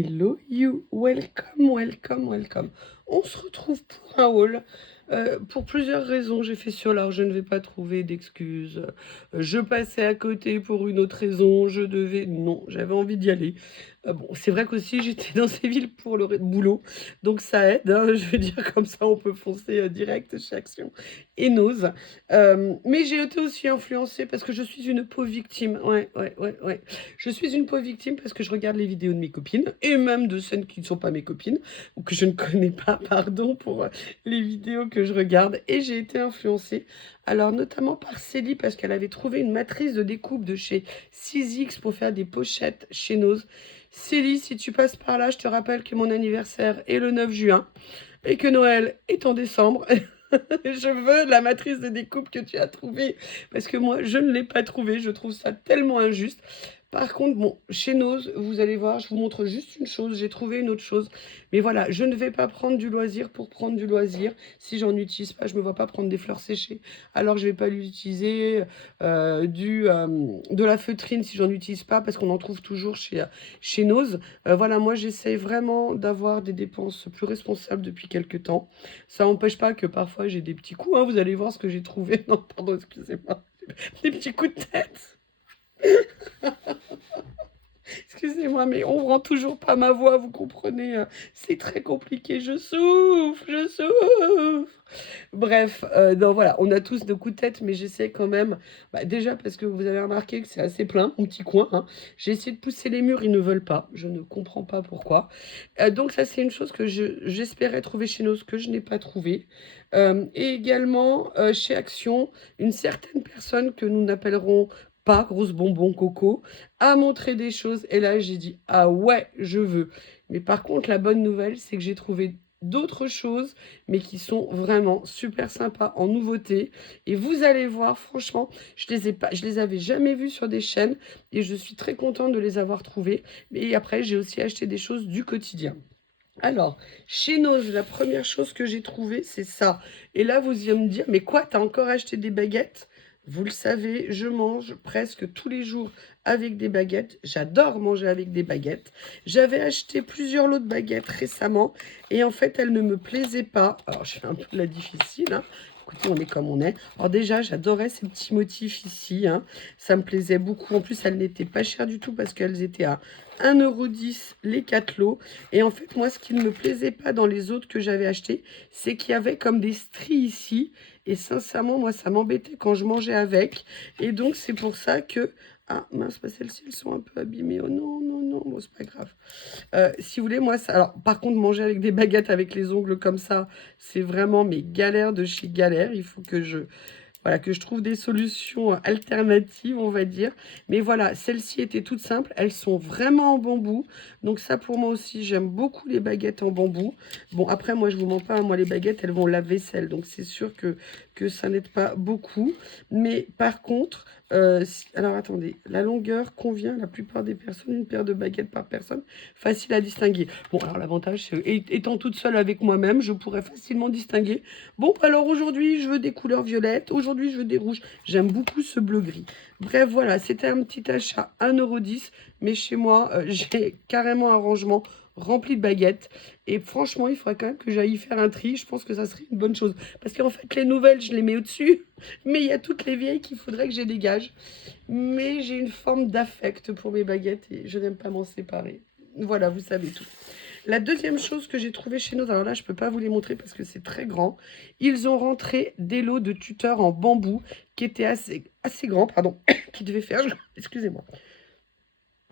Hello you, welcome, welcome, welcome. On se retrouve pour un haul. Pour plusieurs raisons, j'ai fait sur l'art, je ne vais pas trouver d'excuses. Je passais à côté pour une autre raison, je devais... Non, j'avais envie d'y aller. Bon, c'est vrai qu'aussi j'étais dans ces villes pour le boulot, donc ça aide, hein, je veux dire, comme ça on peut foncer direct chez Action et Nose. Mais j'ai été aussi influencée parce que je suis une pauvre victime. Ouais, ouais, ouais, ouais. Je suis une pauvre victime parce que je regarde les vidéos de mes copines, et même de celles qui ne sont pas mes copines, ou que je ne connais pas, pardon, pour les vidéos que je regarde, et j'ai été influencée. Alors, notamment par Célie, parce qu'elle avait trouvé une matrice de découpe de chez 6X pour faire des pochettes chez Nose. Célie, si tu passes par là, je te rappelle que mon anniversaire est le 9 juin, et que Noël est en décembre. Je veux la matrice de découpe que tu as trouvée, parce que moi, je ne l'ai pas trouvée. Je trouve ça tellement injuste. Par contre, bon, chez Nose, vous allez voir, je vous montre juste une chose. J'ai trouvé une autre chose. Mais voilà, je ne vais pas prendre du loisir pour prendre du loisir. Si j'en utilise pas, je me vois pas prendre des fleurs séchées. Alors, je vais pas l'utiliser. De la feutrine si j'en utilise pas, parce qu'on en trouve toujours chez Nose. Voilà, moi, j'essaye vraiment d'avoir des dépenses plus responsables depuis quelques temps. Ça n'empêche pas que parfois j'ai des petits coups, hein, vous allez voir ce que j'ai trouvé. Non, pardon, excusez-moi. Des petits coups de tête. Excusez-moi, mais on rend toujours pas ma voix, vous comprenez. C'est très compliqué, je souffre, je souffre. Bref, non, voilà, on a tous nos coups de tête, mais j'essaie quand même, bah, déjà parce que vous avez remarqué que c'est assez plein, mon petit coin, hein. J'ai essayé de pousser les murs, ils ne veulent pas, je ne comprends pas pourquoi. Donc ça, c'est une chose que j'espérais trouver chez nous, ce que je n'ai pas trouvé. Et également, chez Action, une certaine personne que nous n'appellerons pas grosse bonbon coco a montré des choses, et là j'ai dit ah ouais, je veux. Mais par contre, la bonne nouvelle, c'est que j'ai trouvé d'autres choses, mais qui sont vraiment super sympas en nouveauté. Et vous allez voir, franchement, je les avais jamais vues sur des chaînes, et je suis très contente de les avoir trouvées. Et après, j'ai aussi acheté des choses du quotidien. Alors, chez Nose, la première chose que j'ai trouvée, c'est ça. Et là, vous allez me dire, mais quoi, t'as encore acheté des baguettes? Vous le savez, je mange presque tous les jours avec des baguettes. J'adore manger avec des baguettes. J'avais acheté plusieurs lots de baguettes récemment, et en fait, elles ne me plaisaient pas. Alors, je fais un peu la difficile, hein. Écoutez, on est comme on est. Alors déjà, j'adorais ces petits motifs ici, hein. Ça me plaisait beaucoup. En plus, elles n'étaient pas chères du tout parce qu'elles étaient à 1,10 € les 4 lots. Et en fait, moi, ce qui ne me plaisait pas dans les autres que j'avais achetés, c'est qu'il y avait comme des stries ici. Et sincèrement, moi, ça m'embêtait quand je mangeais avec. Et donc, c'est pour ça que... Ah, mince, pas celles-ci, elles sont un peu abîmées. Oh non, non, non, bon, c'est pas grave. Si vous voulez, moi, ça... Alors, par contre, manger avec des baguettes avec les ongles comme ça, c'est vraiment mes galères de chez galère. Il faut que je... Voilà, que je trouve des solutions alternatives, on va dire. Mais voilà, celles-ci étaient toutes simples. Elles sont vraiment en bambou. Donc ça, pour moi aussi, j'aime beaucoup les baguettes en bambou. Bon, après, moi, je vous mens pas, hein, moi, les baguettes, elles vont lave-vaisselle. Donc c'est sûr que ça n'aide pas beaucoup. Mais par contre, alors attendez, la longueur convient à la plupart des personnes, une paire de baguettes par personne, facile à distinguer. Bon, alors l'avantage, c'est étant toute seule avec moi-même, je pourrais facilement distinguer. Bon, alors aujourd'hui, je veux des couleurs violettes. Aujourd'hui, je veux des rouges. J'aime beaucoup ce bleu-gris. Bref, voilà, c'était un petit achat 1,10 €. Mais chez moi, j'ai carrément un rangement rempli de baguettes. Et franchement, il faudrait quand même que j'aille faire un tri. Je pense que ça serait une bonne chose. Parce qu'en fait, les nouvelles, je les mets au-dessus. Mais il y a toutes les vieilles qu'il faudrait que je dégage. Mais j'ai une forme d'affect pour mes baguettes et je n'aime pas m'en séparer. Voilà, vous savez tout. La deuxième chose que j'ai trouvée chez nous, alors là, je ne peux pas vous les montrer parce que c'est très grand. Ils ont rentré des lots de tuteurs en bambou qui étaient assez grands, pardon, qui devaient faire, excusez-moi,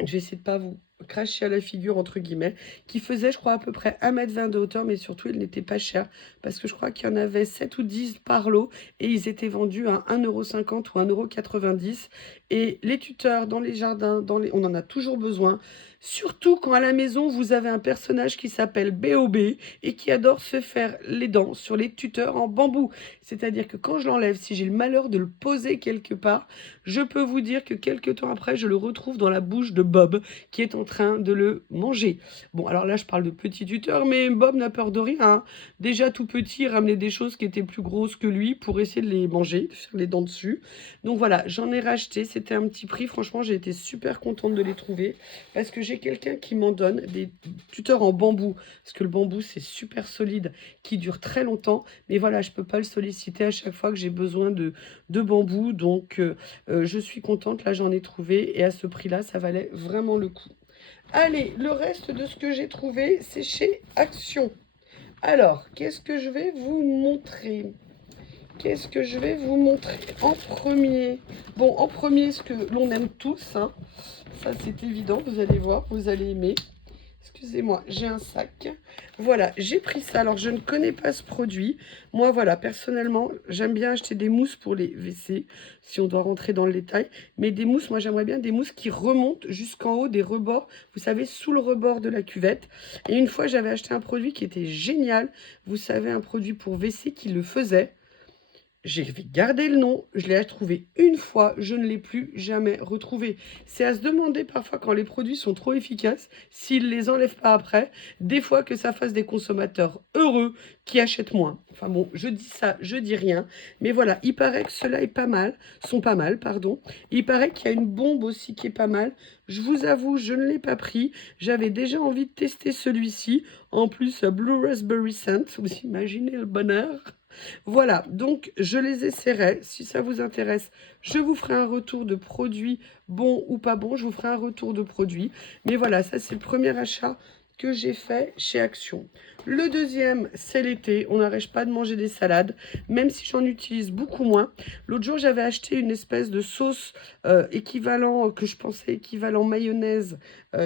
je vais essayer de ne pas vous cracher à la figure, entre guillemets, qui faisait, je crois, à peu près 1,20 m de hauteur, mais surtout, ils n'étaient pas chers, parce que je crois qu'il y en avait 7 ou 10 par lot, et ils étaient vendus à 1,50 € ou 1,90 €. Et les tuteurs dans les jardins, on en a toujours besoin, surtout quand à la maison, vous avez un personnage qui s'appelle B.O.B. et qui adore se faire les dents sur les tuteurs en bambou. C'est-à-dire que quand je l'enlève, si j'ai le malheur de le poser quelque part, je peux vous dire que quelques temps après, je le retrouve dans la bouche de Bob, qui est en train de le manger. Bon, alors là, je parle de petit tuteur, mais Bob n'a peur de rien, hein. Déjà tout petit, il ramenait des choses qui étaient plus grosses que lui pour essayer de les manger, de faire les dents dessus. Donc voilà, j'en ai racheté, c'était un petit prix. Franchement, j'ai été super contente de les trouver parce que j'ai quelqu'un qui m'en donne des tuteurs en bambou. Parce que le bambou, c'est super solide, qui dure très longtemps. Mais voilà, je ne peux pas le solliciter à chaque fois que j'ai besoin de bambou. Donc, je suis contente. Là, j'en ai trouvé. Et à ce prix-là, ça valait vraiment le coup. Allez, le reste de ce que j'ai trouvé, c'est chez Action. Alors, qu'est-ce que je vais vous montrer? Qu'est-ce que je vais vous montrer en premier? Bon, en premier, ce que l'on aime tous, hein. Ça, c'est évident, vous allez voir, vous allez aimer. Excusez-moi, j'ai un sac. Voilà, j'ai pris ça. Alors, je ne connais pas ce produit. Moi, voilà, personnellement, j'aime bien acheter des mousses pour les WC, si on doit rentrer dans le détail. Mais des mousses, moi, j'aimerais bien des mousses qui remontent jusqu'en haut des rebords, vous savez, sous le rebord de la cuvette. Et une fois, j'avais acheté un produit qui était génial. Vous savez, un produit pour WC qui le faisait. J'ai gardé le nom, je l'ai trouvé une fois, je ne l'ai plus jamais retrouvé. C'est à se demander parfois quand les produits sont trop efficaces, s'ils ne les enlèvent pas après, des fois que ça fasse des consommateurs heureux qui achètent moins. Enfin bon, je dis ça, je dis rien. Mais voilà, il paraît que ceux-là sont pas mal, pardon. Il paraît qu'il y a une bombe aussi qui est pas mal. Je vous avoue, je ne l'ai pas pris. J'avais déjà envie de tester celui-ci. En plus, Blue Raspberry Scent, vous imaginez le bonheur. Voilà, donc je les essaierai. Si ça vous intéresse, je vous ferai un retour de produits bons ou pas bons. Je vous ferai un retour de produits. Mais voilà, ça c'est le premier achat que j'ai fait chez Action. Le deuxième, c'est l'été. On n'arrête pas de manger des salades, même si j'en utilise beaucoup moins. L'autre jour, j'avais acheté une espèce de sauce équivalent, que je pensais équivalent mayonnaise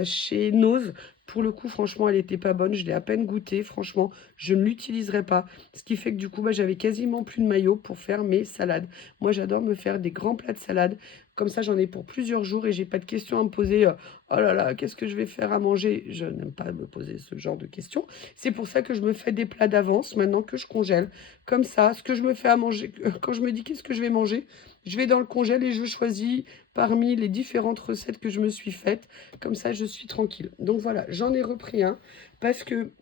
chez Nose. Pour le coup, franchement, elle n'était pas bonne. Je l'ai à peine goûtée. Franchement, je ne l'utiliserai pas. Ce qui fait que du coup, bah, j'avais quasiment plus de maillot pour faire mes salades. Moi, j'adore me faire des grands plats de salade. Comme ça, j'en ai pour plusieurs jours et j'ai pas de questions à me poser. Oh là là, qu'est-ce que je vais faire à manger? Je n'aime pas me poser ce genre de questions. C'est pour ça que je me fais des plats d'avance maintenant que je congèle. Comme ça, ce que je me fais à manger, quand je me dis qu'est-ce que je vais manger, je vais dans le congèle et je choisis parmi les différentes recettes que je me suis faites. Comme ça, je suis tranquille. Donc voilà, j'en ai repris un parce que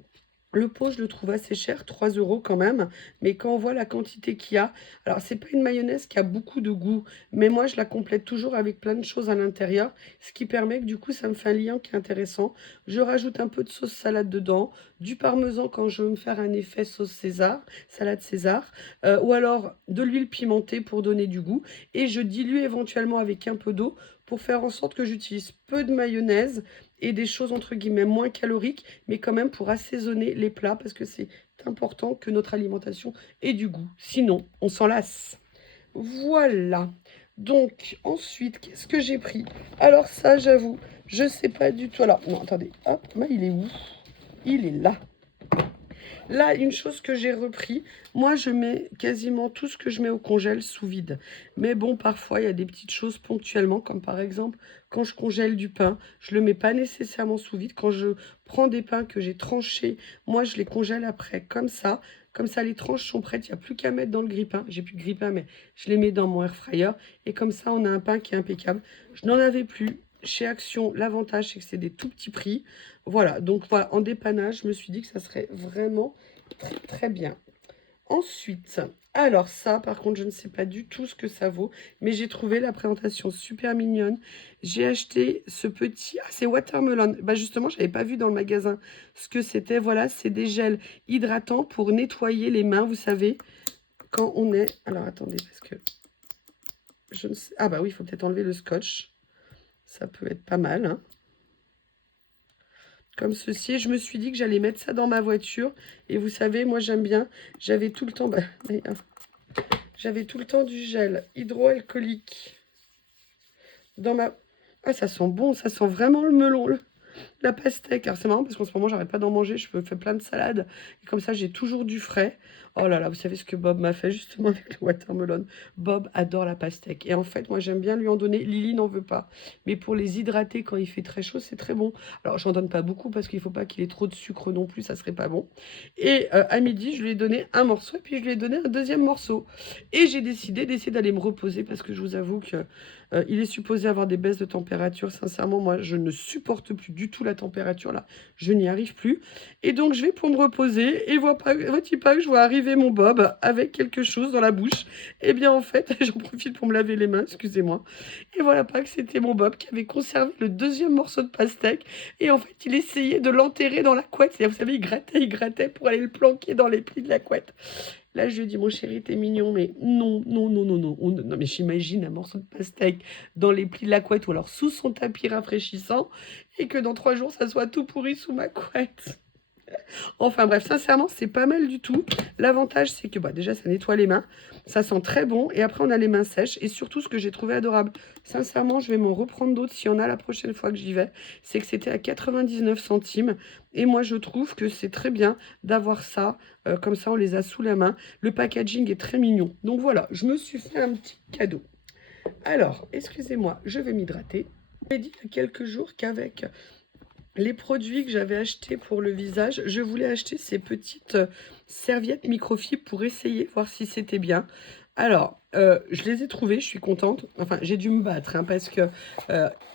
le pot, je le trouve assez cher, 3 € quand même. Mais quand on voit la quantité qu'il y a, alors c'est pas une mayonnaise qui a beaucoup de goût, mais moi je la complète toujours avec plein de choses à l'intérieur, ce qui permet que du coup ça me fait un lien qui est intéressant. Je rajoute un peu de sauce salade dedans, du parmesan quand je veux me faire un effet sauce César, salade César, ou alors de l'huile pimentée pour donner du goût. Et je dilue éventuellement avec un peu d'eau pour faire en sorte que j'utilise peu de mayonnaise et des choses entre guillemets moins caloriques, mais quand même pour assaisonner les plats, parce que c'est important que notre alimentation ait du goût. Sinon, on s'en lasse. Voilà. Donc, ensuite, qu'est-ce que j'ai pris? Alors ça, j'avoue, je sais pas du tout. Alors, non, attendez. Hop, mais il est où? Il est là. Là, une chose que j'ai repris, moi je mets quasiment tout ce que je mets au congèle sous vide. Mais bon, parfois il y a des petites choses ponctuellement, comme par exemple quand je congèle du pain, je ne le mets pas nécessairement sous vide. Quand je prends des pains que j'ai tranchés, moi je les congèle après comme ça. Comme ça, les tranches sont prêtes, il n'y a plus qu'à mettre dans le grille-pain. J'ai plus de grille-pain, mais je les mets dans mon air fryer. Et comme ça, on a un pain qui est impeccable. Je n'en avais plus. Chez Action, l'avantage, c'est que c'est des tout petits prix. Voilà, donc voilà, en dépannage, je me suis dit que ça serait vraiment très, très bien. Ensuite, alors ça, par contre, je ne sais pas du tout ce que ça vaut, mais j'ai trouvé la présentation super mignonne. J'ai acheté ce petit... Ah, c'est Watermelon. Bah justement, je n'avais pas vu dans le magasin ce que c'était. Voilà, c'est des gels hydratants pour nettoyer les mains, vous savez, quand on est... Alors, attendez, parce que... Je ne sais... Ah bah oui, il faut peut-être enlever le scotch. Ça peut être pas mal, hein. Comme ceci. Et je me suis dit que j'allais mettre ça dans ma voiture. Et vous savez, moi j'aime bien. J'avais tout le temps... Bah, j'avais tout le temps du gel hydroalcoolique dans ma... Ah, ça sent bon, ça sent vraiment le melon, la pastèque. Alors c'est marrant parce qu'en ce moment, j'arrête pas d'en manger. Je me fais plein de salades. Et comme ça, j'ai toujours du frais. Oh là là, vous savez ce que Bob m'a fait justement avec le watermelon. Bob adore la pastèque. Et en fait, moi, j'aime bien lui en donner. Lily n'en veut pas. Mais pour les hydrater quand il fait très chaud, c'est très bon. Alors, j'en donne pas beaucoup parce qu'il faut pas qu'il ait trop de sucre non plus. Ça serait pas bon. Et à midi, je lui ai donné un morceau. Et puis, je lui ai donné un deuxième morceau. Et j'ai décidé d'essayer d'aller me reposer parce que je vous avoue que Il est supposé avoir des baisses de température. Sincèrement, moi, je ne supporte plus du tout la température là. Je n'y arrive plus. Et donc, je vais pour me reposer. Et vois-tu pas que je vois arriver mon Bob avec quelque chose dans la bouche. Eh bien, en fait, j'en profite pour me laver les mains, excusez-moi. Et voilà pas que c'était mon Bob qui avait conservé le deuxième morceau de pastèque. Et en fait, il essayait de l'enterrer dans la couette. Vous savez, il grattait pour aller le planquer dans les plis de la couette. Là, je lui ai dit, mon chéri, t'es mignon, mais non, non, non, non, non. Non, mais j'imagine un morceau de pastèque dans les plis de la couette ou alors sous son tapis rafraîchissant et que dans 3 jours, ça soit tout pourri sous ma couette. Enfin bref, sincèrement, c'est pas mal du tout. L'avantage, c'est que déjà, ça nettoie les mains. Ça sent très bon. Et après, on a les mains sèches. Et surtout, ce que j'ai trouvé adorable, sincèrement, je vais m'en reprendre d'autres s'il y en a la prochaine fois que j'y vais, c'est que c'était à 99 centimes. Et moi, je trouve que c'est très bien d'avoir ça. Comme ça, on les a sous la main. Le packaging est très mignon. Donc voilà, je me suis fait un petit cadeau. Alors, excusez-moi, je vais m'hydrater. J'ai dit il y a quelques jours qu'avec les produits que j'avais achetés pour le visage, je voulais acheter ces petites serviettes microfibres pour essayer, voir si c'était bien. Alors, je les ai trouvées, je suis contente. Enfin, j'ai dû me battre hein, parce que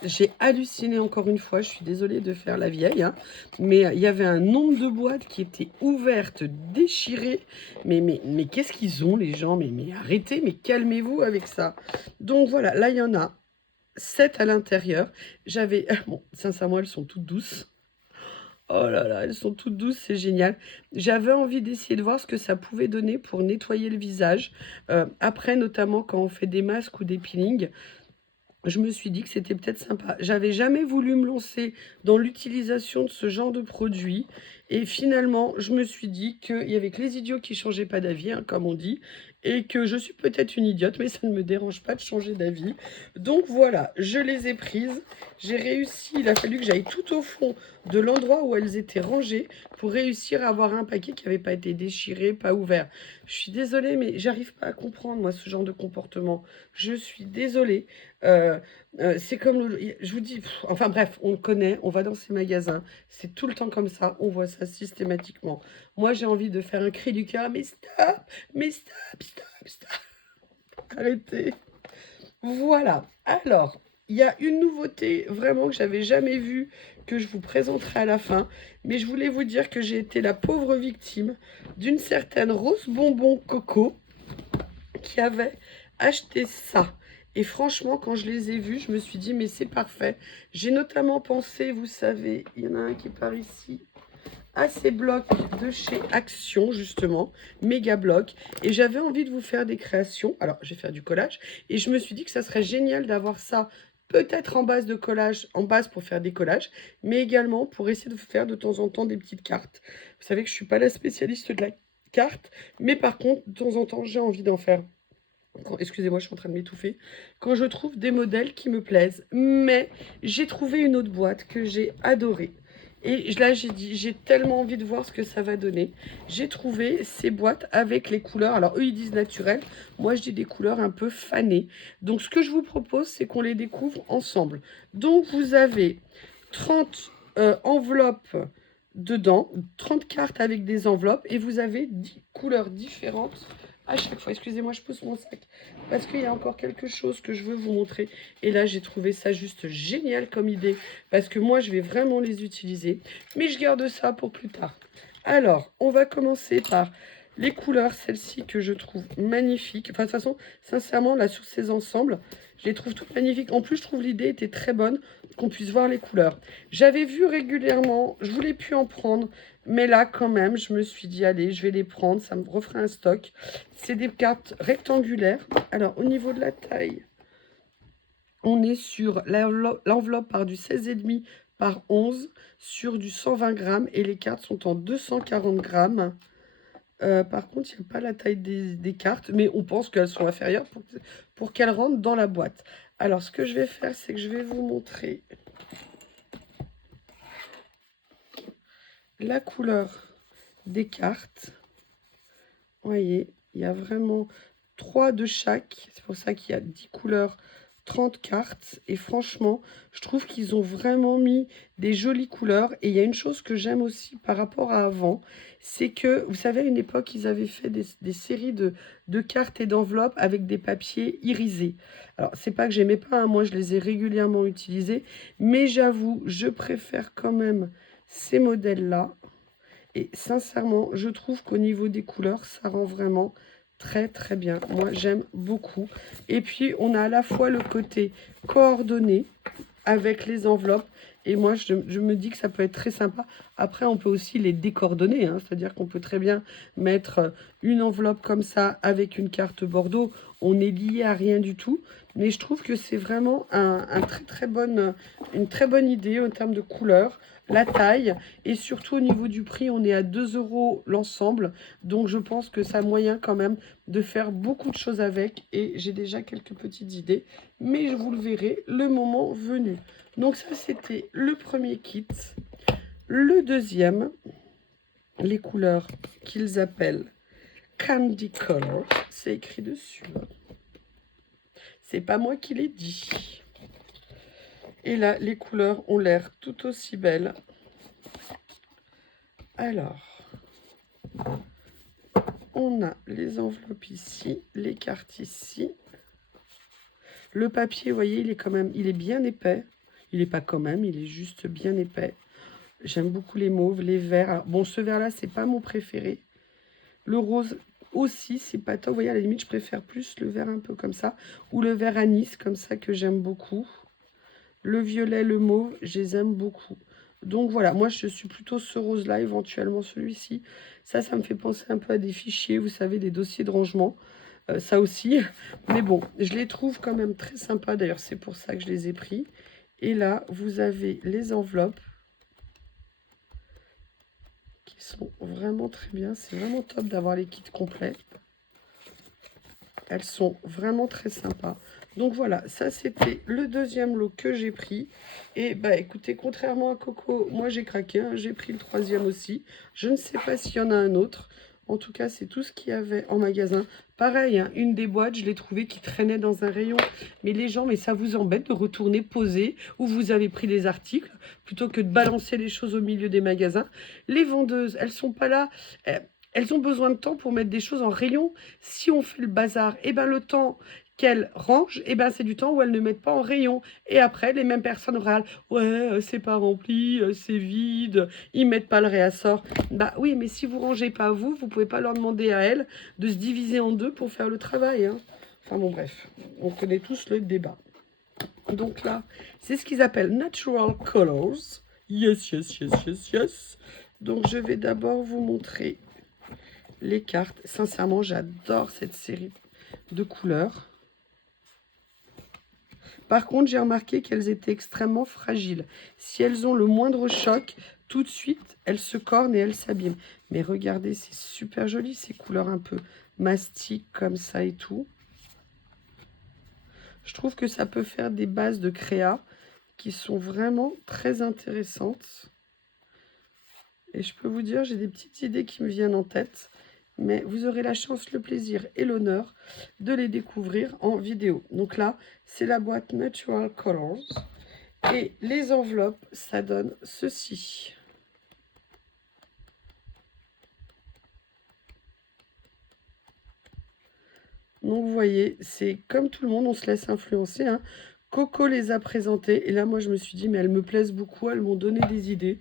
j'ai halluciné encore une fois. Je suis désolée de faire la vieille, hein, mais il y avait un nombre de boîtes qui étaient ouvertes, déchirées. Mais qu'est-ce qu'ils ont les gens, mais arrêtez, mais calmez-vous avec ça. Donc voilà, là il y en a 7 à l'intérieur. J'avais... Bon, sincèrement, elles sont toutes douces. Oh là là, elles sont toutes douces, c'est génial. J'avais envie d'essayer de voir ce que ça pouvait donner pour nettoyer le visage. Après, notamment quand on fait des masques ou des peelings, je me suis dit que c'était peut-être sympa. J'avais jamais voulu me lancer dans l'utilisation de ce genre de produit. Et finalement, je me suis dit qu'il y avait que les idiots qui changeaient pas d'avis, hein, comme on dit. Et que je suis peut-être une idiote, mais ça ne me dérange pas de changer d'avis. Donc voilà, je les ai prises. J'ai réussi, il a fallu que j'aille tout au fond de l'endroit où elles étaient rangées pour réussir à avoir un paquet qui n'avait pas été déchiré, pas ouvert. Je suis désolée, mais j'arrive pas à comprendre, moi, ce genre de comportement. Je suis désolée. C'est comme, je vous dis, enfin bref, on le connaît, on va dans ces magasins, c'est tout le temps comme ça, on voit ça systématiquement. Moi, j'ai envie de faire un cri du cœur, mais stop, stop, stop, arrêtez. Voilà, alors, il y a une nouveauté vraiment que j'avais jamais vue, que je vous présenterai à la fin, mais je voulais vous dire que j'ai été la pauvre victime d'une certaine Rose Bonbon Coco qui avait acheté ça. Et franchement, quand je les ai vus, je me suis dit, mais c'est parfait. J'ai notamment pensé, vous savez, il y en a un qui est par ici, à ces blocs de chez Action, justement, méga blocs. Et j'avais envie de vous faire des créations. Alors, je vais faire du collage. Et je me suis dit que ça serait génial d'avoir ça, peut-être en base de collage, en base pour faire des collages, mais également pour essayer de faire de temps en temps des petites cartes. Vous savez que je ne suis pas la spécialiste de la carte, mais par contre, de temps en temps, j'ai envie d'en faire. Excusez-moi, je suis en train de m'étouffer. Quand je trouve des modèles qui me plaisent. Mais j'ai trouvé une autre boîte que j'ai adorée. Et là, j'ai dit, j'ai tellement envie de voir ce que ça va donner. J'ai trouvé ces boîtes avec les couleurs. Alors, eux, ils disent naturelles. Moi, je dis des couleurs un peu fanées. Donc, ce que je vous propose, c'est qu'on les découvre ensemble. Donc, vous avez 30 enveloppes dedans, 30 cartes avec des enveloppes. Et vous avez 10 couleurs différentes à chaque fois. Excusez-moi, je pousse mon sac parce qu'il y a encore quelque chose que je veux vous montrer. Et là, j'ai trouvé ça juste génial comme idée parce que moi, je vais vraiment les utiliser. Mais je garde ça pour plus tard. Alors, on va commencer par les couleurs, celles-ci que je trouve magnifiques. Enfin, de toute façon, sincèrement, là, sur ces ensembles, je les trouve toutes magnifiques. En plus, je trouve l'idée était très bonne qu'on puisse voir les couleurs. J'avais vu régulièrement, je voulais plus en prendre, mais là, quand même, je me suis dit, allez, je vais les prendre, ça me refera un stock. C'est des cartes rectangulaires. Alors, au niveau de la taille, on est sur l'enveloppe par du 16,5 par 11 sur du 120 grammes et les cartes sont en 240 grammes. Par contre, il n'y a pas la taille des cartes, mais on pense qu'elles sont inférieures pour qu'elles rentrent dans la boîte. Alors, ce que je vais faire, c'est que je vais vous montrer la couleur des cartes. Vous voyez, il y a vraiment 3 de chaque. C'est pour ça qu'il y a 10 couleurs 30 cartes et franchement, je trouve qu'ils ont vraiment mis des jolies couleurs. Et il y a une chose que j'aime aussi par rapport à avant, c'est que, vous savez, à une époque, ils avaient fait des séries de cartes et d'enveloppes avec des papiers irisés. Alors, c'est pas que j'aimais pas, hein, moi je les ai régulièrement utilisés, mais j'avoue, je préfère quand même ces modèles-là. Et sincèrement, je trouve qu'au niveau des couleurs, ça rend vraiment très très bien. Moi, j'aime beaucoup. Et puis, on a à la fois le côté coordonné avec les enveloppes. Et moi, je me dis que ça peut être très sympa. Après, on peut aussi les décoordonner, hein. C'est-à-dire qu'on peut très bien mettre une enveloppe comme ça avec une carte Bordeaux. On est lié à rien du tout. Mais je trouve que c'est vraiment une très bonne idée en termes de couleur, la taille. Et surtout au niveau du prix, on est à 2 € l'ensemble. Donc je pense que ça a moyen quand même de faire beaucoup de choses avec. Et j'ai déjà quelques petites idées. Mais je vous le verrai le moment venu. Donc ça, c'était le premier kit. Le deuxième, les couleurs qu'ils appellent Candy Color. C'est écrit dessus. C'est pas moi qui l'ai dit. Et là, les couleurs ont l'air tout aussi belles. Alors, on a les enveloppes ici, les cartes ici. Le papier, vous voyez, il est bien épais. Il n'est pas quand même, il est juste bien épais. J'aime beaucoup les mauves, les verts. Alors, bon, ce vert-là, c'est pas mon préféré. Le rose aussi, c'est pas top. Vous voyez, à la limite, je préfère plus le vert un peu comme ça. Ou le vert anis, comme ça, que j'aime beaucoup. Le violet, le mauve, je les aime beaucoup. Donc voilà, moi, je suis plutôt ce rose-là, éventuellement celui-ci. Ça me fait penser un peu à des fichiers, vous savez, des dossiers de rangement. Ça aussi. Mais bon, je les trouve quand même très sympas. D'ailleurs, c'est pour ça que je les ai pris. Et là, vous avez les enveloppes qui sont vraiment très bien. C'est vraiment top d'avoir les kits complets. Elles sont vraiment très sympas. Donc voilà, ça c'était le deuxième lot que j'ai pris. Et bah écoutez, contrairement à Coco, moi j'ai craqué, hein, j'ai pris le troisième aussi. Je ne sais pas s'il y en a un autre. En tout cas, c'est tout ce qu'il y avait en magasin. Pareil, hein, une des boîtes, je l'ai trouvée qui traînait dans un rayon. Mais les gens, mais ça vous embête de retourner poser où vous avez pris les articles plutôt que de balancer les choses au milieu des magasins. Les vendeuses, elles sont pas là. Elles ont besoin de temps pour mettre des choses en rayon. Si on fait le bazar, et ben le temps qu'elles rangent, et ben c'est du temps où elles ne mettent pas en rayon. Et après, les mêmes personnes râlent. Ouais, c'est pas rempli, c'est vide, ils mettent pas le réassort. Bah oui, mais si vous rangez pas vous, vous pouvez pas leur demander à elles de se diviser en deux pour faire le travail, hein. Enfin bon, bref, on connaît tous le débat. Donc là, c'est ce qu'ils appellent Natural Colors. Yes, yes, yes, yes, yes. Donc je vais d'abord vous montrer les cartes. Sincèrement, j'adore cette série de couleurs. Par contre, j'ai remarqué qu'elles étaient extrêmement fragiles. Si elles ont le moindre choc, tout de suite, elles se cornent et elles s'abîment. Mais regardez, c'est super joli, ces couleurs un peu mastic comme ça et tout. Je trouve que ça peut faire des bases de créa qui sont vraiment très intéressantes. Et je peux vous dire, j'ai des petites idées qui me viennent en tête. Mais vous aurez la chance, le plaisir et l'honneur de les découvrir en vidéo. Donc là, c'est la boîte Natural Colors. Et les enveloppes, ça donne ceci. Donc vous voyez, c'est comme tout le monde, on se laisse influencer, hein. Coco les a présentées. Et là, moi, je me suis dit, mais elles me plaisent beaucoup, elles m'ont donné des idées.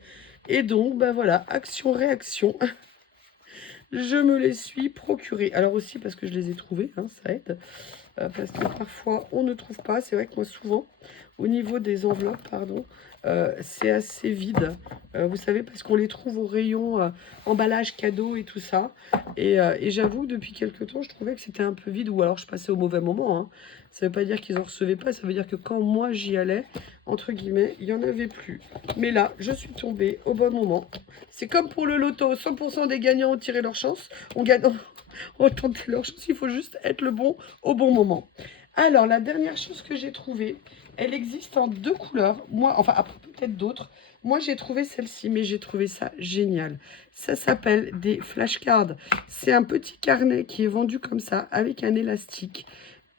Et donc, ben voilà, action-réaction. Je me les suis procurées. Alors aussi parce que je les ai trouvées, hein, ça aide. Parce que parfois, on ne trouve pas. C'est vrai que moi, souvent, au niveau des enveloppes, pardon, c'est assez vide. Vous savez, parce qu'on les trouve au rayon emballage cadeau et tout ça. Et j'avoue, depuis quelques temps, je trouvais que c'était un peu vide. Ou alors, je passais au mauvais moment, hein. Ça ne veut pas dire qu'ils n'en recevaient pas. Ça veut dire que quand moi, j'y allais, entre guillemets, il n'y en avait plus. Mais là, je suis tombée au bon moment. C'est comme pour le loto. 100% des gagnants ont tiré leur chance. On gagne... On tente leur chance. Il faut juste être le bon au bon moment. Alors, la dernière chose que j'ai trouvée, elle existe en deux couleurs. Moi, enfin, après peut-être d'autres. Moi, j'ai trouvé celle-ci, mais j'ai trouvé ça génial. Ça s'appelle des flashcards. C'est un petit carnet qui est vendu comme ça, avec un élastique.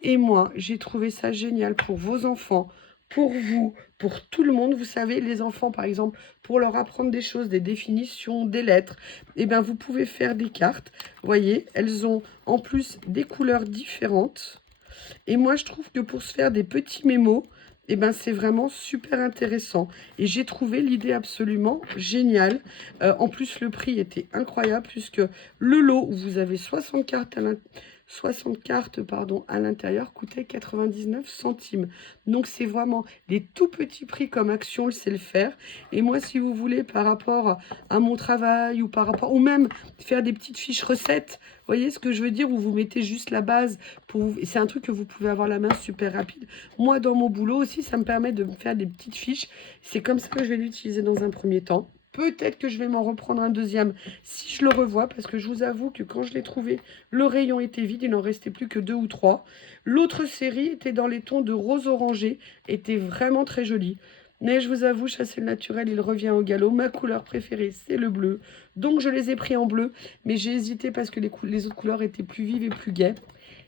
Et moi, j'ai trouvé ça génial pour vos enfants, pour vous, pour tout le monde. Vous savez, les enfants, par exemple, pour leur apprendre des choses, des définitions, des lettres, eh bien, vous pouvez faire des cartes. Vous voyez, elles ont en plus des couleurs différentes. Et moi, je trouve que pour se faire des petits mémos, eh ben, c'est vraiment super intéressant. Et j'ai trouvé l'idée absolument géniale. En plus, le prix était incroyable puisque le lot où vous avez 60 cartes pardon, à l'intérieur coûtait 99 centimes. Donc, c'est vraiment des tout petits prix comme Action le sait le faire. Et moi, si vous voulez, par rapport à mon travail ou par rapport, ou même faire des petites fiches recettes, vous voyez ce que je veux dire, où vous mettez juste la base c'est un truc que vous pouvez avoir la main super rapide. Moi, dans mon boulot aussi, ça me permet de me faire des petites fiches. C'est comme ça que je vais l'utiliser dans un premier temps. Peut-être que je vais m'en reprendre un deuxième si je le revois, parce que je vous avoue que quand je l'ai trouvé, le rayon était vide, il n'en restait plus que 2 ou 3. L'autre série était dans les tons de rose orangé, était vraiment très jolie. Mais je vous avoue, chasser le naturel, il revient au galop. Ma couleur préférée, c'est le bleu. Donc je les ai pris en bleu, mais j'ai hésité parce que les autres couleurs étaient plus vives et plus gaies.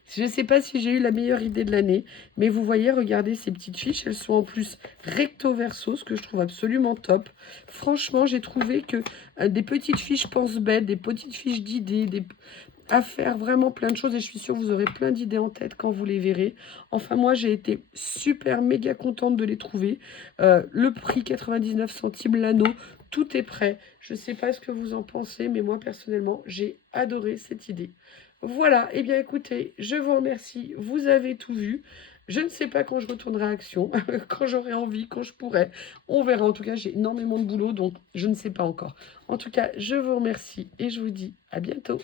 Je ne sais pas si j'ai eu la meilleure idée de l'année, mais vous voyez, regardez ces petites fiches. Elles sont en plus recto-verso, ce que je trouve absolument top. Franchement, j'ai trouvé que des petites fiches pense-bête, des petites fiches d'idées, à faire vraiment plein de choses. Et je suis sûre que vous aurez plein d'idées en tête quand vous les verrez. Enfin, moi, j'ai été super méga contente de les trouver. Le prix 99 centimes l'anneau. Tout est prêt. Je ne sais pas ce que vous en pensez, mais moi, personnellement, j'ai adoré cette idée. Voilà, eh bien écoutez, je vous remercie, vous avez tout vu. Je ne sais pas quand je retournerai à Action, quand j'aurai envie, quand je pourrai. On verra, en tout cas, j'ai énormément de boulot, donc je ne sais pas encore. En tout cas, je vous remercie et je vous dis à bientôt.